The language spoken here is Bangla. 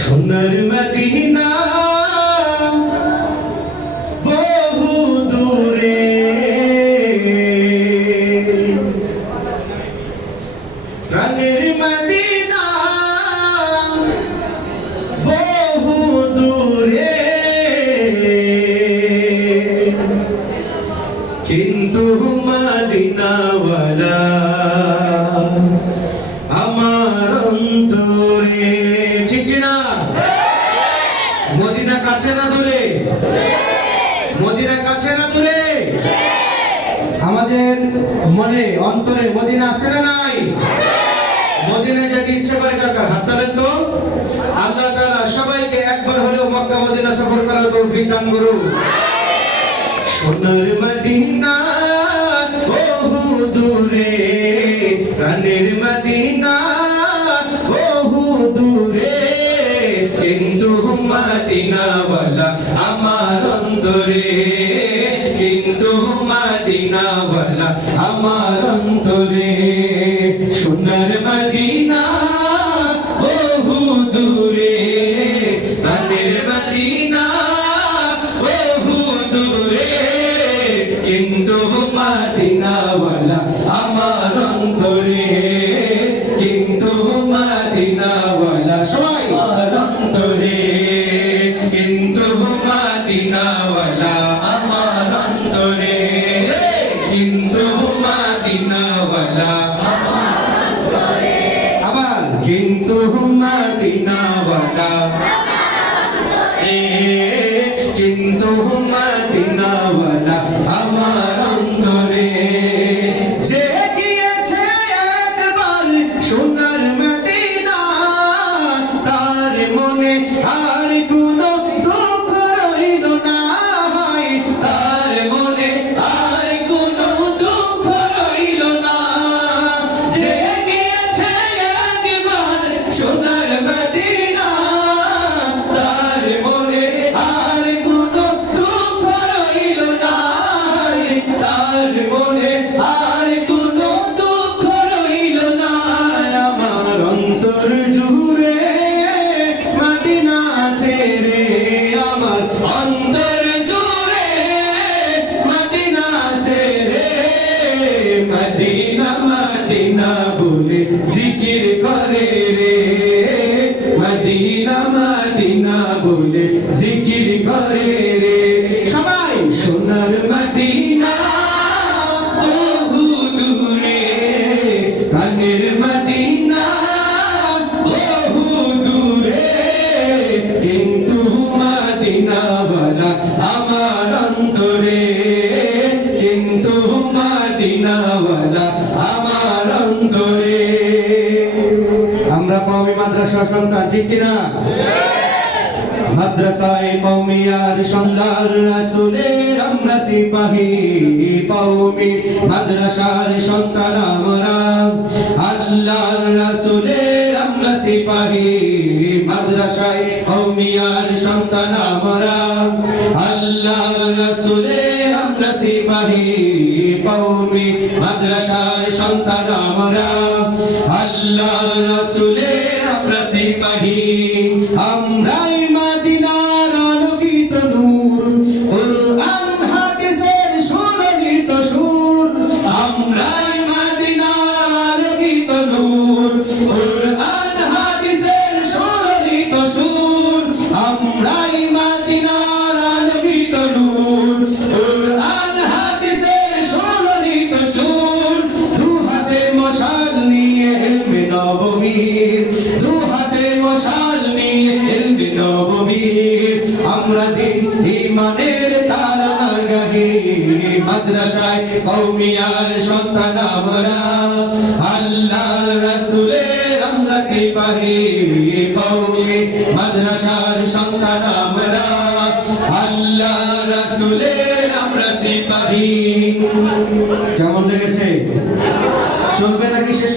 সোনার মদিনা বহু দূরে, প্রাণের মদিনা বহু দূরে, কিন্তু মদিনাওয়ালা আমার অন্তরে। ঠিক না? মদিনা কাছে না দূরে? মদিনা কাছে না দূরে? আমাদের মনে অন্তরে মদিনা আছে না নাই? মদিনায় যেতে ইচ্ছে করে কার কার? হাত তোলেন তো। আল্লাহ তাআলা সবাইকে একবার হলেও মক্কা মদিনা সফর করার তৌফিক দান করুন। সোনার মদিনা বহু দূরে, প্রাণের মদিনা বহু দূরে, কিন্তু মদিনাওয়ালা আমার অন্তরে, কিন্তু মদিনাওয়ালা আমার অন্তরে। সোনার মদিনা বহু দূরে, প্রাণের মদিনা বহু দূরে, কিন্তু মদিনাওয়ালা আমার অন্তরে, কিন্তু মদিনাওয়ালা সবাই আমার অন্তরে, কিন্তু মদিনাওয়ালা আমার অন্তরে, কিন্তু মদিনাওয়ালা আমার অন্তরে, আবার কিন্তু মদিনাওয়ালা কিন্তু মদিনাওয়ালা আমার অন্তরে। যে গিয়েছে একবার সোনার মদিনা, তার মনে আর কোনো দুঃখ রইল না, তার মনে আর কোনো দুঃখ রইল না। যে গিয়েছে একবার সোনার মদিনা, তার মনে আর কোনো দুঃখ রইল না, তার মনে আর কোনো দুঃখ রইল না। আমার অন্তর জুড়ে মদিনা ছেড়ে, আমার অন্তর জুড়ে মদিনা ছেড়ে, মদিনা মদিনা বলে জিকির করে রে, মদিনা মদিনা বলে জিকির করে রে। সবাই সোনার মদিনা বহু দূরে, প্রাণের মদিনা বহু দূরে, কিন্তু মদিনাওয়ালা আমার অন্তরে, কিন্তু মদিনাওয়ালা আমার অন্তরে। আমরা কওমি মাদ্রাসার সন্তান, ঠিক কিনা? মাদ্রাসায়ে কওমিয়ার আল্লাহর রাসূলের আমরা সিপাহী, কওমি মাদ্রাসার সন্তান আমরা, আল্লাহর রাসূলের আমরা সিপাহী, মাদ্রাসায়ে কওমিয়ার সন্তান আমরা, আল্লাহর রাসূলের আমরা সিপাহী, কওমি মাদ্রাসার সন্তান আমরা, আল্লাহর রাসূলের আমরা সিপাহী। আমরাই মদিনার আলোকিত নূর, কুরআন হাদিসের সুললিত সুর, আমরাই মদিনার আলোকিত নূর, কুরআন হাদিসের সুললিত সুর, আমরাই মদিনার আলোকিত নূর, কুরআন হাদিসের সুললিত সুর। দু হাতে মশাল নিয়ে ইলমে নববীর, দু হাতে মশাল নিয়ে ইলমে নববীর, আমরা দিন ঈমানের তারানা গাহি, মাদ্রাসায়ে কওমিয়ার সন্তান আমরা, আল্লাহর রাসূলের আমরা সিপাহী, কওমি মাদ্রাসার সন্তান আমরা, আল্লাহর রাসূলের আমরা সিপাহী। কেমন লেগেছে? চলবে নাকি শেষ?